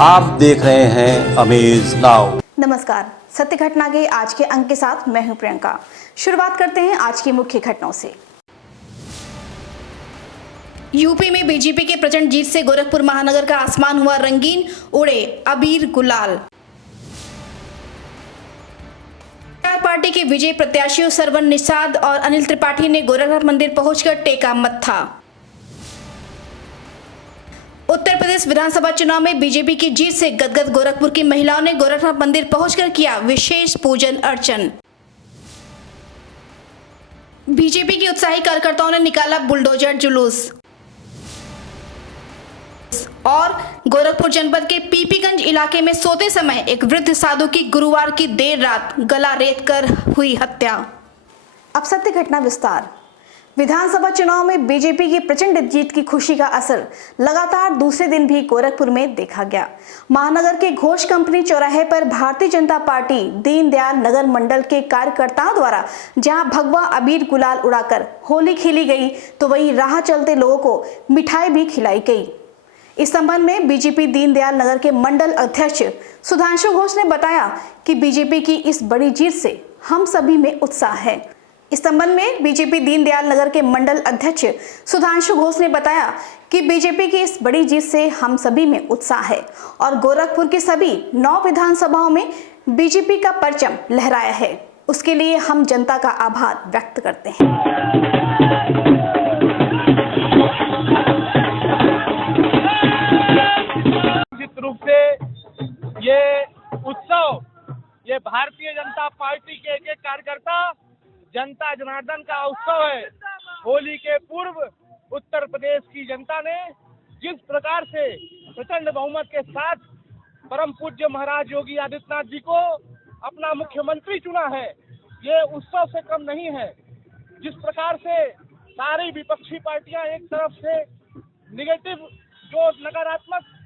आप देख रहे हैं अमेज नाउ। नमस्कार, सत्य घटना के आज के अंक के साथ मैं हूं प्रियंका। शुरुआत करते हैं आज की मुख्य घटनाओं से। यूपी में बीजेपी के प्रचंड जीत से गोरखपुर महानगर का आसमान हुआ रंगीन, उड़े अबीर गुलाल। पार्टी के विजयी प्रत्याशियों सरवन निषाद और अनिल त्रिपाठी ने गोरखनाथ मंदिर पहुंचकर टेका मत्था। उत्तर प्रदेश विधानसभा चुनाव में बीजेपी की जीत से गदगद गोरखपुर की महिलाओं ने गोरखनाथ मंदिर पहुंचकर किया विशेष पूजन अर्चन। बीजेपी के उत्साही कार्यकर्ताओं ने निकाला बुलडोजर जुलूस। और गोरखपुर जनपद के पीपीगंज इलाके में सोते समय एक वृद्ध साधु की गुरुवार की देर रात गला रेत कर हुई हत्या। अब सत्य घटना विस्तार। विधानसभा चुनाव में बीजेपी की प्रचंड जीत की खुशी का असर लगातार दूसरे दिन भी गोरखपुर में देखा गया। महानगर के घोष कंपनी चौराहे पर भारतीय जनता पार्टी दीनदयाल नगर मंडल के कार्यकर्ताओं द्वारा जहां भगवा अबीर गुलाल उड़ाकर होली खेली गई, तो वहीं राह चलते लोगों को मिठाई भी खिलाई गई। इस संबंध में बीजेपी दीनदयाल नगर के मंडल अध्यक्ष सुधांशु घोष ने बताया कि बीजेपी की इस बड़ी जीत से हम सभी में उत्साह है। इस संबंध में बीजेपी दीनदयाल नगर के मंडल अध्यक्ष सुधांशु घोष ने बताया कि बीजेपी की इस बड़ी जीत से हम सभी में उत्साह है और गोरखपुर की सभी 9 विधानसभाओं में बीजेपी का परचम लहराया है। उसके लिए हम जनता का आभार व्यक्त करते हैं। रूप से ये उत्सव, ये भारतीय जनता पार्टी के एक कार्यकर्ता जनता जनार्दन का उत्सव है। होली के पूर्व उत्तर प्रदेश की जनता ने जिस प्रकार से प्रचंड बहुमत के साथ परम पूज्य महाराज योगी आदित्यनाथ जी को अपना मुख्यमंत्री चुना है, ये उत्सव से कम नहीं है। जिस प्रकार से सारी विपक्षी पार्टियां एक तरफ से निगेटिव जो नकारात्मक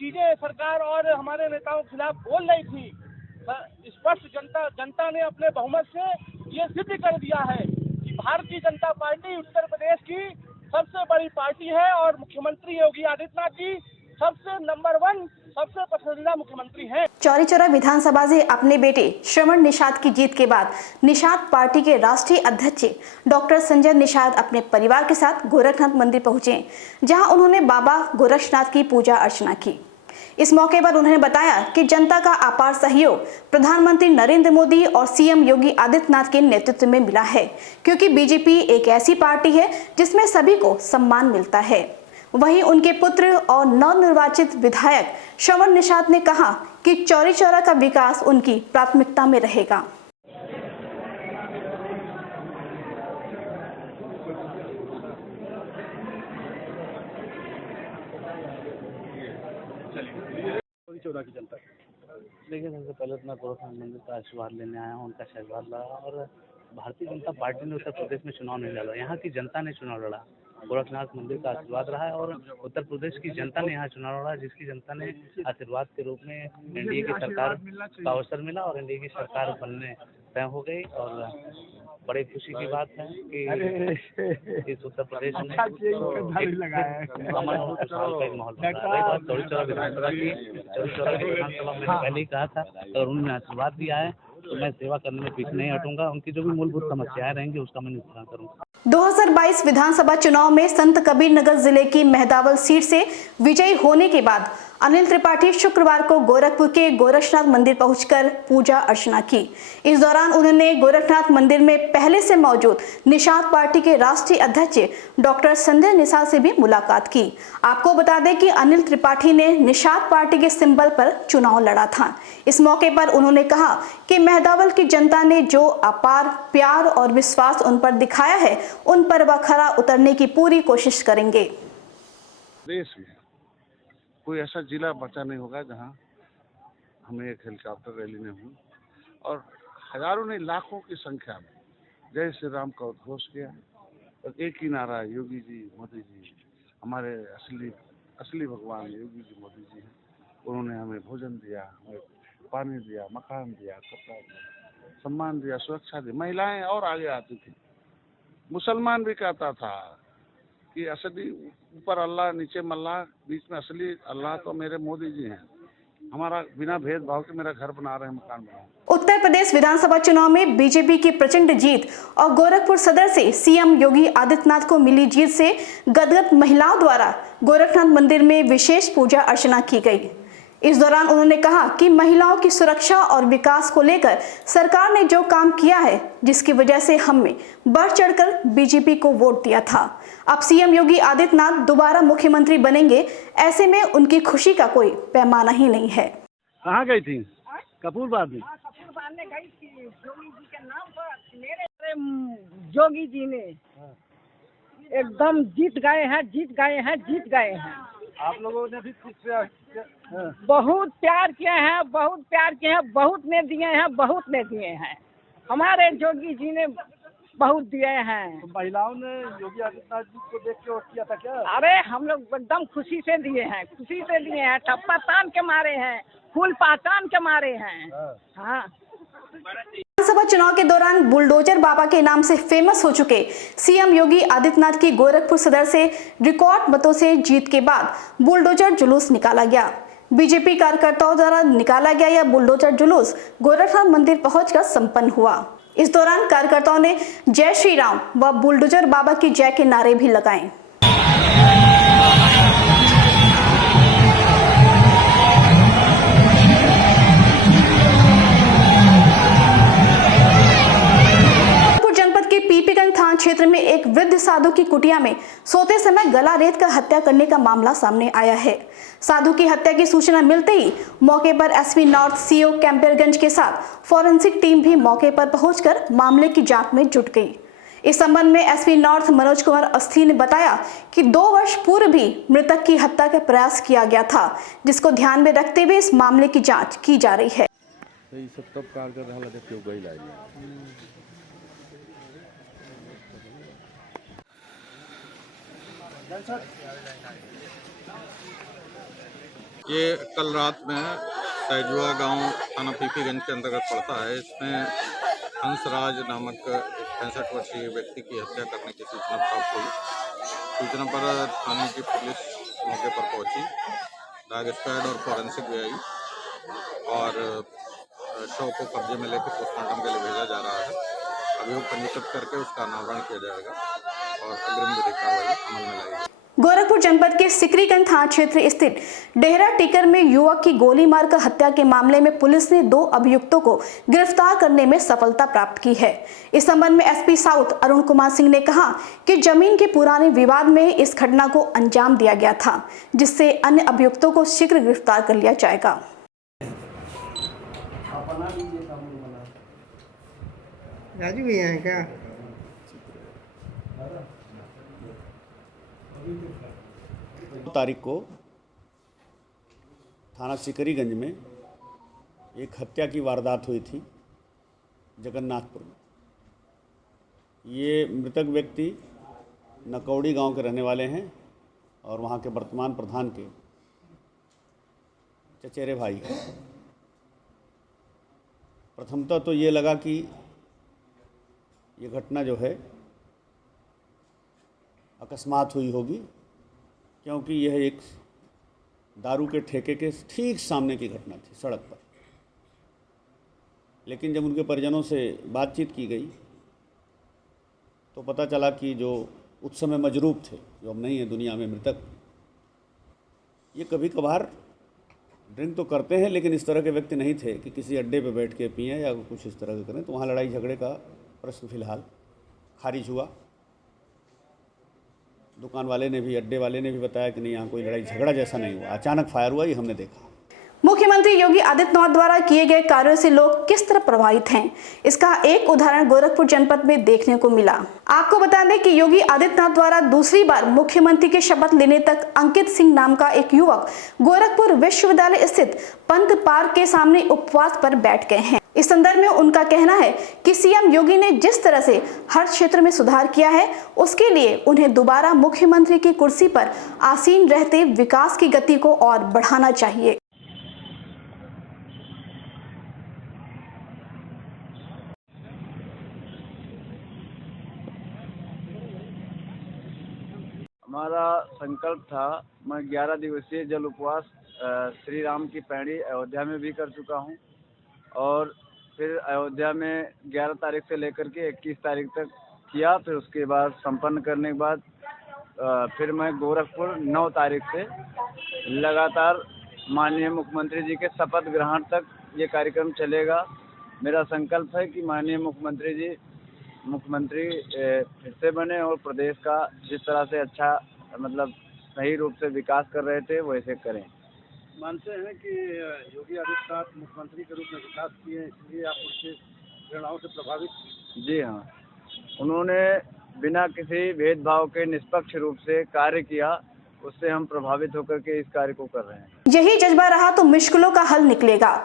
चीजें सरकार और हमारे नेताओं के खिलाफ बोल रही थी, स्पष्ट जनता ने अपने बहुमत से ये सिद्ध कर दिया है कि भारतीय जनता पार्टी उत्तर प्रदेश की सबसे बड़ी पार्टी है और मुख्यमंत्री योगी आदित्यनाथ जी सबसे नंबर 1 सबसे पसंदीदा मुख्यमंत्री हैं। चौरी चौरा विधानसभा से अपने बेटे श्रवण निषाद की जीत के बाद निषाद पार्टी के राष्ट्रीय अध्यक्ष डॉक्टर संजय निषाद अपने परिवार के साथ गोरखनाथ मंदिर पहुंचे, जहां उन्होंने बाबा गोरक्षनाथ की पूजा अर्चना की। इस मौके पर उन्होंने बताया कि जनता का अपार सहयोग प्रधानमंत्री नरेंद्र मोदी और सीएम योगी आदित्यनाथ के नेतृत्व में मिला है, क्योंकि बीजेपी एक ऐसी पार्टी है जिसमें सभी को सम्मान मिलता है। वहीं उनके पुत्र और नवनिर्वाचित विधायक श्रवण निषाद ने कहा कि चौरी चौरा का विकास उनकी प्राथमिकता में रहेगा। चौदह की जनता देखिए, सबसे पहले तो मैं गोरखनाथ मंदिर का आशीर्वाद लेने आया हूँ, उनका आशीर्वाद लड़ा। और भारतीय जनता पार्टी ने उत्तर प्रदेश में चुनाव नहीं लड़ा, यहाँ की जनता ने चुनाव लड़ा। गोरखनाथ मंदिर का आशीर्वाद रहा है और उत्तर प्रदेश की जनता ने यहाँ चुनाव लड़ा, जिसकी जनता ने आशीर्वाद के रूप में एनडीए की सरकार का अवसर मिला और एनडीए की सरकार बनने तय हो गई। और बड़ी खुशी की बात है कि इस उत्तर प्रदेश में अमन और खुशहाल का एक माहौल बन रहा है। बात चौरी चौरा विधानसभा की, चौरी चौरा विधानसभा मैंने पहले ही कहा था, अगर उन्होंने आशीर्वाद दिया है तो मैं सेवा करने में पीछे नहीं हटूंगा। उनकी जो भी मूलभूत समस्याएं रहेंगी उसका मैं निपटान करूंगा। 2022 विधानसभा चुनाव में संत कबीर नगर जिले की मेहदावल सीट से विजयी होने के बाद अनिल त्रिपाठी शुक्रवार को गोरखपुर के गोरक्षनाथ मंदिर पहुंचकर पूजा अर्चना की। इस दौरान उन्होंने गोरखनाथ मंदिर में पहले से मौजूद निषाद पार्टी के राष्ट्रीय अध्यक्ष डॉक्टर संजय निषाद से भी मुलाकात की। आपको बता दें कि अनिल त्रिपाठी ने निषाद पार्टी के सिंबल पर चुनाव लड़ा था। इस मौके पर उन्होंने कहा कि मेहदावल की जनता ने जो अपार प्यार और विश्वास उन पर दिखाया है, उन पर वह खरा उतरने की पूरी कोशिश करेंगे। देश में कोई ऐसा जिला बचा नहीं होगा जहां हमें एक हेलीकॉप्टर रैली में हुई और हजारों नहीं लाखों की संख्या में जय श्री राम का उद्घोष किया। और एक ही नारा, योगी जी मोदी जी हमारे असली भगवान योगी जी मोदी जी हैं। उन्होंने हमें भोजन दिया, हमें पानी दिया, मकान दिया, कपड़ा दिया, सम्मान दिया, सुरक्षा दी। महिलाएं और आगे आती थी। मुसलमान भी कहता था कि असली ऊपर अल्लाह नीचे मल्लाह, बीच में असली अल्लाह तो मेरे मोदी जी हैं। हमारा बिना भेदभाव के मेरा घर बना रहे हैं, मकान बना रहे हैं। उत्तर प्रदेश विधानसभा चुनाव में बीजेपी की प्रचंड जीत और गोरखपुर सदर से सीएम योगी आदित्यनाथ को मिली जीत से गदगद महिलाओं द्वारा गोरखनाथ मंदिर में विशेष पूजा अर्चना की गई। इस दौरान उन्होंने कहा कि महिलाओं की सुरक्षा और विकास को लेकर सरकार ने जो काम किया है, जिसकी वजह से हमने बढ़ चढ़कर बीजेपी को वोट दिया था। अब सीएम योगी आदित्यनाथ दोबारा मुख्यमंत्री बनेंगे, ऐसे में उनकी खुशी का कोई पैमाना ही नहीं है। कहाँ गई थी? कपूरबाद में। गई थी जोगी जी के नाम पर। मेरे जोगी जी ने एकदम जीत गए हैं। आप लोगों ने भी बहुत प्यार किए हैं, बहुत ने दिए हैं। हमारे जोगी जी ने बहुत दिए हैं। तो महिलाओं ने योगी आदित्यनाथ जी को देख के वोट किया था क्या? अरे हम लोग एकदम खुशी से दिए हैं, ठप्पा तान के मारे हैं, फूल पहचान के मारे हैं। हाँ। विधानसभा चुनाव के दौरान बुलडोजर बाबा के नाम से फेमस हो चुके सीएम योगी आदित्यनाथ की गोरखपुर सदर से रिकॉर्ड मतों से जीत के बाद बुलडोजर जुलूस निकाला गया। बीजेपी कार्यकर्ताओं द्वारा निकाला गया यह बुलडोजर जुलूस गोरखनाथ मंदिर पहुंचकर संपन्न हुआ। इस दौरान कार्यकर्ताओं ने जय श्री राम व बुलडोजर बाबा की जय के नारे भी लगाए। पीपीगंज थाना क्षेत्र में एक वृद्ध साधु की कुटिया में सोते समय गला रेत कर हत्या करने का मामला सामने आया है। साधु की हत्या की सूचना मिलते ही मौके पर एसपी नॉर्थ सीओ कैंपरगंज के साथ फॉरेंसिक टीम भी मौके पर पहुंचकर मामले की जांच में जुट गई। इस संबंध में एसपी नॉर्थ मनोज कुमार अस्थि ने बताया कि 2 वर्ष पूर्व भी मृतक की हत्या का प्रयास किया गया था, जिसको ध्यान में रखते हुए इस मामले की जाँच की जा रही है। ये कल रात में सैजुआ गांव थाना पीपीगंज के अंतर्गत पड़ता है। इसमें हंसराज नामक 65 वर्षीय व्यक्ति की हत्या करने की सूचना प्राप्त हुई। सूचना पर थाने की पुलिस मौके पर पहुंची, डॉग स्क्वाड और फॉरेंसिक भी आई और शव को कब्जे में लेकर पोस्टमार्टम के लिए भेजा जा रहा है। अभियोग पंजीकृत करके उसका अनावरण किया जाएगा और अग्रिम विधिक कार्रवाई अमल में लाएगी। गोरखपुर जनपद के सिकरीगंज थाना क्षेत्र स्थित डेहरा टीकर में युवक की गोली मारकर हत्या के मामले में पुलिस ने 2 अभियुक्तों को गिरफ्तार करने में सफलता प्राप्त की है। इस संबंध में एसपी साउथ अरुण कुमार सिंह ने कहा कि जमीन के पुराने विवाद में इस घटना को अंजाम दिया गया था, जिससे अन्य अभियुक्तों को शीघ्र गिरफ्तार कर लिया जाएगा। राजू भैया हैं क्या? तारीख को थाना सिकरीगंज में एक हत्या की वारदात हुई थी जगन्नाथपुर में। ये मृतक व्यक्ति नकौड़ी गांव के रहने वाले हैं और वहां के वर्तमान प्रधान के चचेरे भाई हैं। प्रथमतः तो ये लगा कि ये घटना जो है अकस्मात हुई होगी, क्योंकि यह एक दारू के ठेके के ठीक सामने की घटना थी सड़क पर। लेकिन जब उनके परिजनों से बातचीत की गई तो पता चला कि जो उस समय मजरूब थे, जो अब नहीं है दुनिया में, मृतक, ये कभी कभार ड्रिंक तो करते हैं, लेकिन इस तरह के व्यक्ति नहीं थे कि किसी अड्डे पे बैठ के पिएं या कुछ इस तरह का करें। तो वहाँ लड़ाई झगड़े का प्रश्न फिलहाल खारिज हुआ। दुकान वाले ने भी, अड्डे वाले ने भी बताया कि नहीं, यहाँ कोई लड़ाई झगड़ा जैसा नहीं हुआ, अचानक फायर हुआ, ये हमने देखा। मुख्यमंत्री योगी आदित्यनाथ द्वारा किए गए कार्यों से लोग किस तरह प्रभावित हैं, इसका एक उदाहरण गोरखपुर जनपद में देखने को मिला। आपको बता दें कि योगी आदित्यनाथ द्वारा दूसरी बार मुख्यमंत्री की शपथ लेने तक अंकित सिंह नाम का एक युवक गोरखपुर विश्वविद्यालय स्थित पंत पार्क के सामने उपवास पर बैठ गए हैं। इस संदर्भ में उनका कहना है कि सीएम योगी ने जिस तरह से हर क्षेत्र में सुधार किया है, उसके लिए उन्हें दोबारा मुख्यमंत्री की कुर्सी पर आसीन रहते विकास की गति को और बढ़ाना चाहिए। हमारा संकल्प था, मैं 11 दिवसीय जल उपवास श्री राम की पैड़ी अयोध्या में भी कर चुका हूं और फिर अयोध्या में 11 तारीख से लेकर के 21 तारीख तक किया। फिर उसके बाद संपन्न करने के बाद फिर मैं गोरखपुर 9 तारीख से लगातार माननीय मुख्यमंत्री जी के शपथ ग्रहण तक ये कार्यक्रम चलेगा। मेरा संकल्प है कि माननीय मुख्यमंत्री फिर से बने और प्रदेश का जिस तरह से अच्छा मतलब सही रूप से विकास कर रहे थे वैसे करें। मानते हैं कि योगी आदित्यनाथ मुख्यमंत्री के रूप में विकास किए, इसलिए आप उनके प्रेरणाओं से प्रभावित? जी हाँ, उन्होंने बिना किसी भेदभाव के निष्पक्ष रूप से कार्य किया, उससे हम प्रभावित होकर के इस कार्य को कर रहे हैं। यही जज्बा रहा तो मुश्किलों का हल निकलेगा।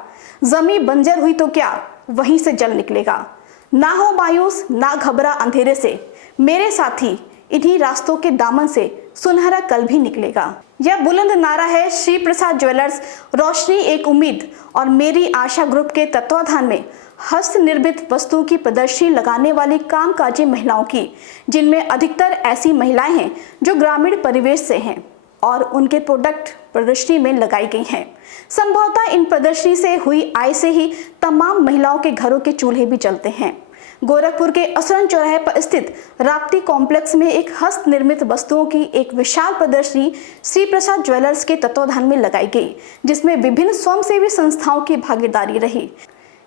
जमीन बंजर हुई तो क्या, वहीं से जल निकलेगा। ना हो मायूस, ना घबरा अंधेरे से, मेरे साथी इन्हीं रास्तों के दामन से सुनहरा कल भी निकलेगा। यह बुलंद नारा है श्री प्रसाद ज्वेलर्स, रोशनी एक उम्मीद और मेरी आशा ग्रुप के तत्वाधान में हस्त निर्मित वस्तुओं की प्रदर्शनी लगाने वाली कामकाजी महिलाओं की, जिनमें अधिकतर ऐसी महिलाएं हैं जो ग्रामीण परिवेश से हैं और उनके प्रोडक्ट प्रदर्शनी में लगाई गई हैं। संभवतः इन प्रदर्शनी से हुई आय से ही तमाम महिलाओं के घरों के चूल्हे भी जलते हैं। गोरखपुर के असरन चौराहे पर स्थित राप्ती कॉम्प्लेक्स में एक हस्त निर्मित वस्तुओं की एक विशाल प्रदर्शनी श्री प्रसाद ज्वेलर्स के तत्वाधान में लगाई गई, जिसमें विभिन्न स्वयंसेवी संस्थाओं की भागीदारी रही।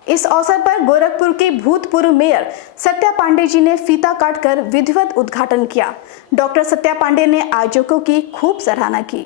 इस अवसर पर गोरखपुर के भूतपूर्व मेयर सत्या पांडे जी ने फीता काटकर विधिवत उद्घाटन किया। डॉक्टर सत्या पांडे ने आयोजकों की खूब सराहना की।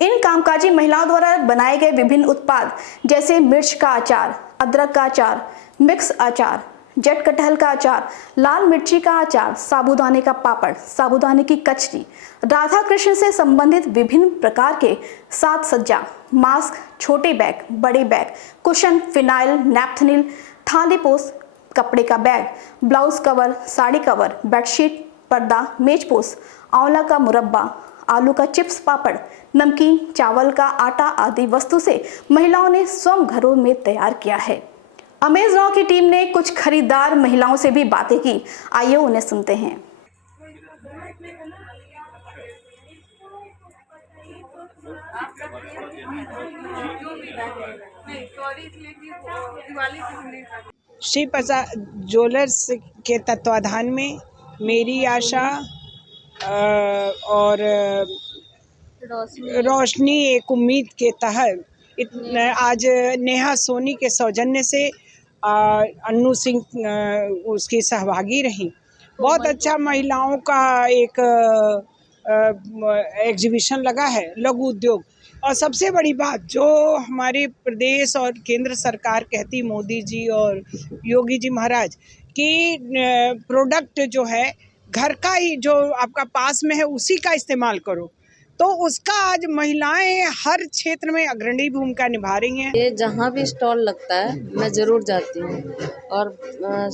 इन कामकाजी महिलाओं द्वारा बनाए गए विभिन्न उत्पाद जैसे मिर्च का अचार, अदरक का अचार, मिक्स अचार, जट कटहल का अचार, लाल मिर्ची का अचार, साबूदाने का पापड़, साबूदाने की कचरी, राधा कृष्ण से संबंधित विभिन्न प्रकार के साज सज्जा, मास्क, छोटे बैग, बड़े बैग, कुशन, फिनाइल, नैपथनिल, थाली पोस, कपड़े का bag, blouse cover, sari cover, bedsheet, पर्दा, मेज पोस, आंवला का मुरब्बा, आलू का चिप्स पापड़, नमकीन, चावल का आटा आदि वस्तु से महिलाओं ने स्वयं घरों में तैयार किया है। अमेज राव की टीम ने कुछ खरीदार महिलाओं से भी बातें की। आइए उन्हें सुनते हैं। श्री प्रसाद ज्वेलर्स के तत्वाधान में मेरी आशा और रोशनी एक उम्मीद के तहत आज नेहा सोनी के सौजन्य से अन्नू सिंह उसकी सहभागी रही। बहुत अच्छा महिलाओं का एक एग्जीबिशन लगा है, लघु उद्योग। और सबसे बड़ी बात जो हमारे प्रदेश और केंद्र सरकार कहती, मोदी जी और योगी जी महाराज कि प्रोडक्ट जो है घर का ही जो आपका पास में है उसी का इस्तेमाल करो, तो उसका आज महिलाएं हर क्षेत्र में अग्रणी भूमिका निभा रही हैं। ये जहाँ भी स्टॉल लगता है मैं ज़रूर जाती हूँ और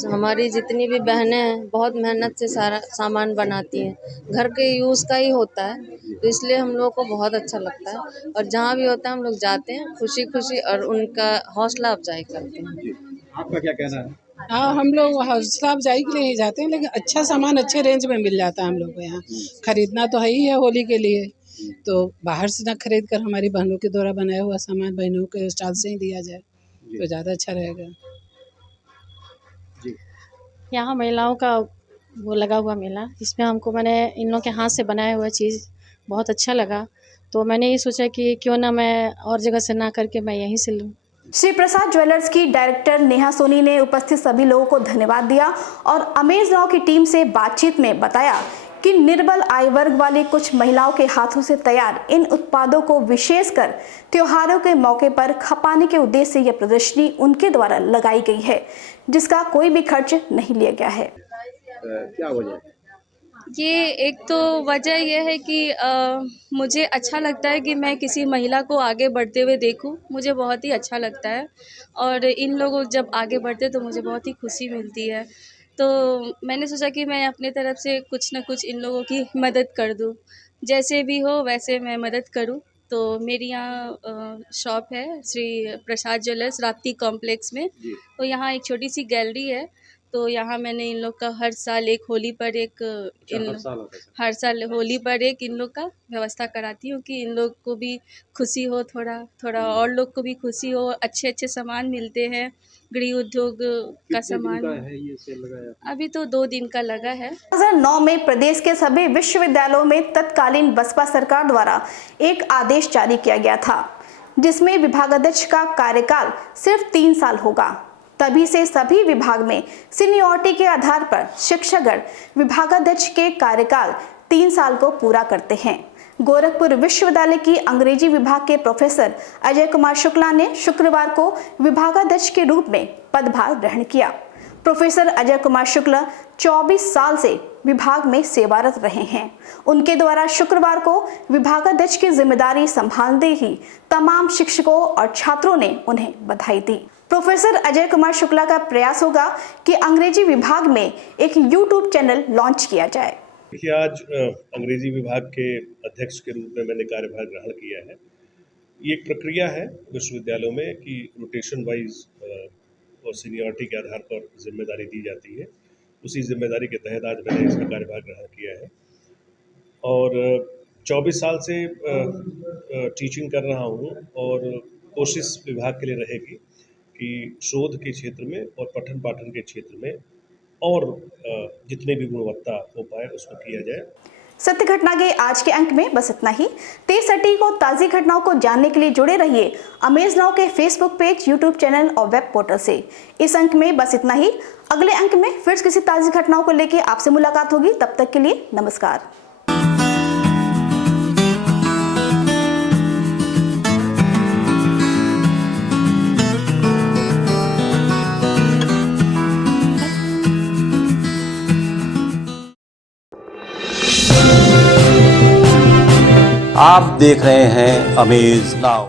हमारी जितनी भी बहनें हैं बहुत मेहनत से सारा सामान बनाती हैं, घर के यूज़ का ही होता है, तो इसलिए हम लोगों को बहुत अच्छा लगता है और जहाँ भी होता है हम लोग जाते हैं खुशी खुशी और उनका हौसला अफजाई करते हैं। आपका क्या कहना है? हाँ, हम लोग हौसला अफजाई के लिए ही जाते हैं, लेकिन अच्छा सामान अच्छे रेंज में मिल जाता है हम लोग को यहाँ। खरीदना तो है ही है होली के लिए, तो बाहर से ना खरीद कर हमारी बहनों के द्वारा बनाया हुआ सामान बहनों के स्टॉल से ही दिया जाए तो ज़्यादा अच्छा रहेगा। यहाँ महिलाओं का वो लगा हुआ मेला, इसमें हमको मैंने इन लोगों के हाथ से बनाया हुआ चीज़ बहुत अच्छा लगा, तो मैंने ये सोचा कि क्यों ना मैं और जगह से ना करके मैं यहीं से लूँ। श्री प्रसाद ज्वेलर्स की डायरेक्टर नेहा सोनी ने उपस्थित सभी लोगों को धन्यवाद दिया और अमेज राव की टीम से बातचीत में बताया कि निर्बल आय वर्ग वाली कुछ महिलाओं के हाथों से तैयार इन उत्पादों को विशेषकर त्योहारों के मौके पर खपाने के उद्देश्य से यह प्रदर्शनी उनके द्वारा लगाई गई है, जिसका कोई भी खर्च नहीं लिया गया है। क्या वजह? ये एक तो वजह यह है कि मुझे अच्छा लगता है कि मैं किसी महिला को आगे बढ़ते हुए देखूं, मुझे बहुत ही अच्छा लगता है और इन लोगों जब आगे बढ़ते तो मुझे बहुत ही खुशी मिलती है, तो मैंने सोचा कि मैं अपने तरफ से कुछ न कुछ इन लोगों की मदद कर दूं, जैसे भी हो वैसे मैं मदद करूं। तो मेरी यहाँ शॉप है श्री प्रसाद ज्वेलर्स राप्ती कॉम्प्लेक्स में, तो यहाँ एक छोटी सी गैलरी है, तो यहाँ मैंने इन लोग का हर साल एक होली पर एक हर साल होली पर एक इन लोग का व्यवस्था कराती हूँ कि इन लोग को भी खुशी हो, थोड़ा और लोग को भी खुशी हो, अच्छे अच्छे सामान मिलते हैं, गृह उद्योग का सामान है ये सेल लगाया? अभी तो 2 दिन का लगा है। 2009 में प्रदेश के सभी विश्वविद्यालयों में तत्कालीन बसपा सरकार द्वारा एक आदेश जारी किया गया था, जिसमें विभागाध्यक्ष का कार्यकाल सिर्फ 3 साल होगा। तभी से सभी विभाग में सीनियरिटी के आधार पर शिक्षकगण विभागाध्यक्ष के कार्यकाल 3 साल को पूरा करते हैं। गोरखपुर विश्वविद्यालय की अंग्रेजी विभाग के प्रोफेसर अजय कुमार शुक्ला ने शुक्रवार को विभागाध्यक्ष के रूप में पदभार ग्रहण किया। प्रोफेसर अजय कुमार शुक्ला 24 साल से विभाग में सेवारत रहे हैं। उनके द्वारा शुक्रवार को विभागाध्यक्ष की जिम्मेदारी संभालते ही तमाम शिक्षकों और छात्रों ने उन्हें बधाई दी। प्रोफेसर अजय कुमार शुक्ला का प्रयास होगा कि अंग्रेजी विभाग में एक यूट्यूब चैनल लॉन्च किया जाए। देखिए, आज अंग्रेजी विभाग के अध्यक्ष के रूप में मैंने कार्यभार ग्रहण किया है। ये एक प्रक्रिया है विश्वविद्यालयों में कि रोटेशन वाइज और सीनियरिटी के आधार पर जिम्मेदारी दी जाती है। उसी जिम्मेदारी के तहत आज मैंने इसका कार्यभार ग्रहण किया है और 24 साल से टीचिंग कर रहा हूँ और कोशिश विभाग के लिए रहेगी कि शोध के क्षेत्र में और पठन पाठन के क्षेत्र में और जितने भी गुणवत्ता हो पाए उसको किया जाए। सत्य घटना के आज के अंक में बस इतना ही। तेज सटीक और ताज़ी घटनाओं को जानने के लिए जुड़े रहिए अमेज नाउ के फेसबुक पेज, यूट्यूब चैनल और वेब पोर्टल से। इस अंक में बस इतना ही। अगले अंक में फिर किसी ताज़ी घटनाओं को लेकर आपसे मुलाकात होगी। तब तक के लिए नमस्कार। आप देख रहे हैं अमेज नाउ।